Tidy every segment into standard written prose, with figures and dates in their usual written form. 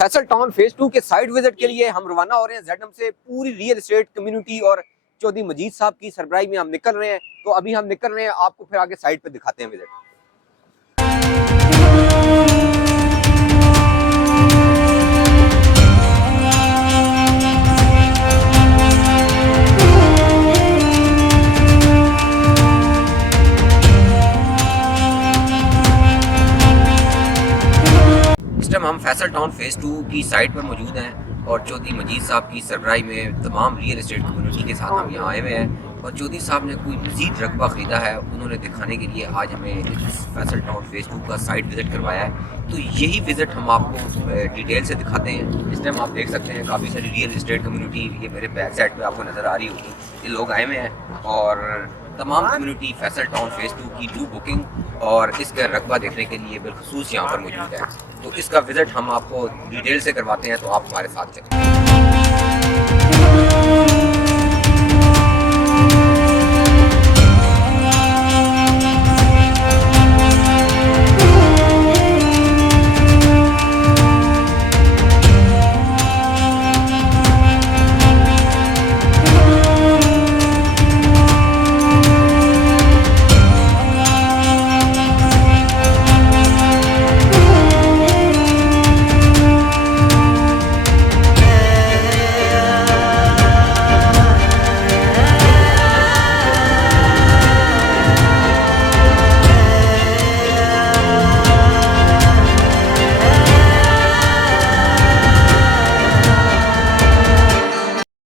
Faisal town phase 2 के site visit के लिए हम रवाना हो रहे हैं जेडम से। पूरी रियल एस्टेट कम्युनिटी और चौधरी मजीद साहब की सरबराही में हम निकल रहे हैं। तो अभी हम निकल रहे हैं, आपको फिर आगे साइट पे दिखाते हैं विजिट। इस टाइम हम फैसल टाउन फेज 2 की साइट पर मौजूद हैं और चौधरी मजीद साहब की सरबराही में तमाम रियल एस्टेट कम्युनिटी के साथ हम यहाँ आए हुए हैं। और चौधरी साहब ने कोई मजीद रकबा ख़रीदा है, उन्होंने दिखाने के लिए आज हमें इस फैसल टाउन फेज 2 का साइट विज़िट करवाया है। तो यही विज़िट हम आपको डिटेल से दिखाते हैं। इस टाइम आप देख सकते हैं काफ़ी सारी रियल एस्टेट कम्युनिटी ये मेरे बैक साइड पर आपको नज़र आ रही होगी। ये लोग आए हुए हैं और तमाम कम्युनिटी फैसल टाउन फेज 2 की डू बुकिंग और इसका रकबा देखने के लिए बिलखसूस यहाँ पर मौजूद है। तो इसका विजिट हम आपको डिटेल से करवाते हैं, तो आप हमारे साथ चलें।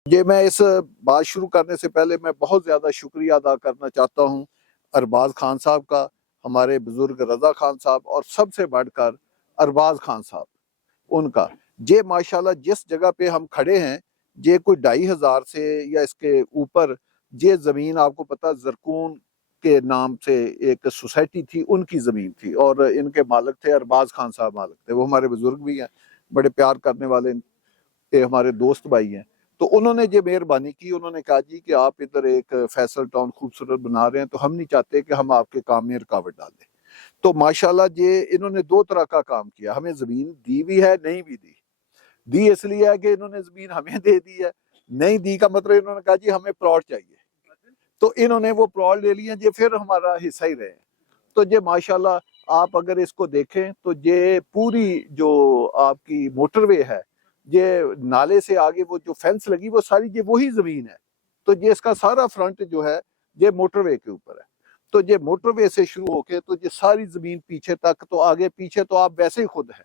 ये मैं इस बात शुरू करने से पहले मैं बहुत ज़्यादा शुक्रिया अदा करना चाहता हूँ अरबाज खान साहब का, हमारे बुजुर्ग रज़ा खान साहब और सबसे बढ़कर अरबाज खान साहब उनका। ये माशाल्लाह जिस जगह पे हम खड़े हैं ये कोई 2500 से या इसके ऊपर ये ज़मीन, आपको पता जरकून के नाम से एक सोसाइटी थी, उनकी ज़मीन थी और इनके मालिक थे अरबाज खान साहब मालिक थे। वो हमारे बुजुर्ग भी हैं, बड़े प्यार करने वाले हमारे दोस्त भाई हैं। तो उन्होंने ये मेहरबानी की, उन्होंने कहा जी कि आप इधर एक फैसल टाउन खूबसूरत बना रहे हैं तो हम नहीं चाहते कि हम आपके काम में रुकावट डाल दें। तो माशाल्लाह ये इन्होंने दो तरह का काम किया, हमें ज़मीन दी भी है, नहीं भी दी इसलिए है कि इन्होंने ज़मीन हमें दे दी है, नहीं दी का मतलब इन्होंने कहा जी हमें प्लॉट चाहिए, तो इन्होंने वो प्लॉट ले लिए, ये फिर हमारा हिस्सा ही रहे। तो ये माशाल्लाह आप अगर इसको देखें तो ये पूरी जो आपकी मोटरवे है, ये नाले से आगे वो जो फेंस लगी वो सारी ये वही जमीन है। तो ये इसका सारा फ्रंट जो है ये मोटरवे के ऊपर है। तो ये मोटरवे से शुरू होके तो ये सारी जमीन पीछे तक, तो आगे पीछे तो आप वैसे ही खुद है।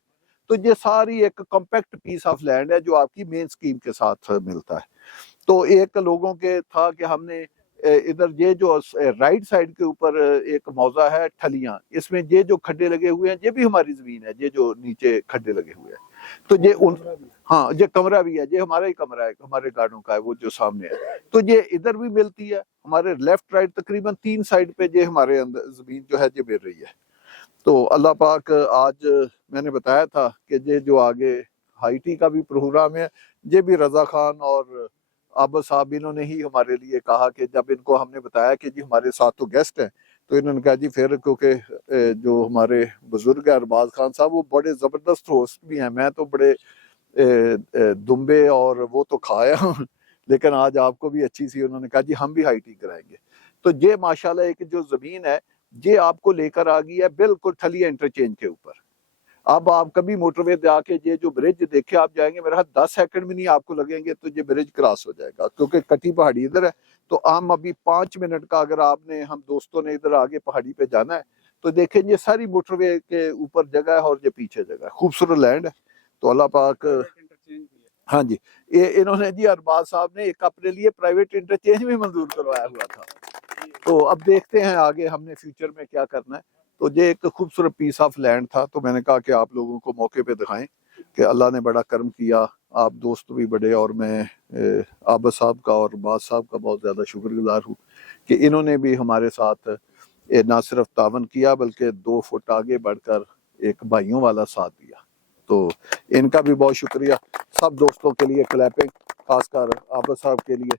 तो ये सारी एक कॉम्पैक्ट पीस ऑफ लैंड है जो आपकी मेन स्कीम के साथ मिलता है। तो एक लोगों के था कि हमने इधर ये जो राइट साइड के ऊपर एक मौजा है ठलियां, इसमें ये जो खड्डे लगे हुए हैं ये भी हमारी जमीन है, ये जो नीचे खड्डे लगे हुए हैं। तो ये उन हाँ ये कमरा भी है, ये हमारा ही कमरा है, हमारे गार्डों का है वो जो सामने है। तो ये इधर भी मिलती है, हमारे लेफ्ट राइट तकरीबन 3 साइड पे ये हमारे अंदर जमीन जो है ये मिल रही है। तो अल्लाह पाक, आज मैंने बताया था कि ये जो आगे हाई टी का भी प्रोग्राम है, ये भी रजा खान और आबा साहब इन्होंने ही हमारे लिए कहा कि जब इनको हमने बताया कि जी हमारे साथ तो गेस्ट हैं, तो इन्होंने कहा जी फिर, क्योंकि जो हमारे बुजुर्ग है अरबाज खान साहब वो बड़े ज़बरदस्त होस्ट भी हैं, मैं तो बड़े दुम्बे और वो तो खाया हूँ लेकिन आज आपको भी अच्छी सी, उन्होंने कहा जी हम भी हाई टी कराएंगे। तो ये माशाल्लाह एक जो ज़मीन है ये आपको लेकर आ गई है बिल्कुल ठलिया इंटरचेंज के ऊपर। अब आप कभी मोटरवे जाके ये जो ब्रिज देखे आप जाएंगे, मेरा 10 सेकंड भी नहीं आपको लगेंगे तो ये ब्रिज क्रॉस हो जाएगा, क्योंकि कटी पहाड़ी इधर है। तो हम अभी 5 मिनट का अगर आपने, हम दोस्तों ने इधर आगे पहाड़ी पे जाना है तो देखें ये सारी मोटरवे के ऊपर जगह है और ये पीछे जगह है, खूबसूरत लैंड है। तो अल्लाह पाक, हाँ जी, ये इन्होंने जी अरबाज साहब ने एक अपने लिए प्राइवेट इंटरचेंज भी मंजूर करवाया हुआ था। तो अब देखते हैं आगे हमने फ्यूचर में क्या करना है। तो ये एक खूबसूरत पीस ऑफ लैंड था, तो मैंने कहा कि आप लोगों को मौके पे दिखाएं कि अल्लाह ने बड़ा कर्म किया। आप दोस्त भी बड़े, और मैं आबा साहब का और बाज साहब का बहुत ज़्यादा शुक्रगुजार हूँ कि इन्होंने भी हमारे साथ ना सिर्फ तावन किया बल्कि 2 फुट आगे बढ़कर एक भाइयों वाला साथ दिया। तो इनका भी बहुत शुक्रिया। सब दोस्तों के लिए क्लैपिंग, खासकर आबा साहब के लिए।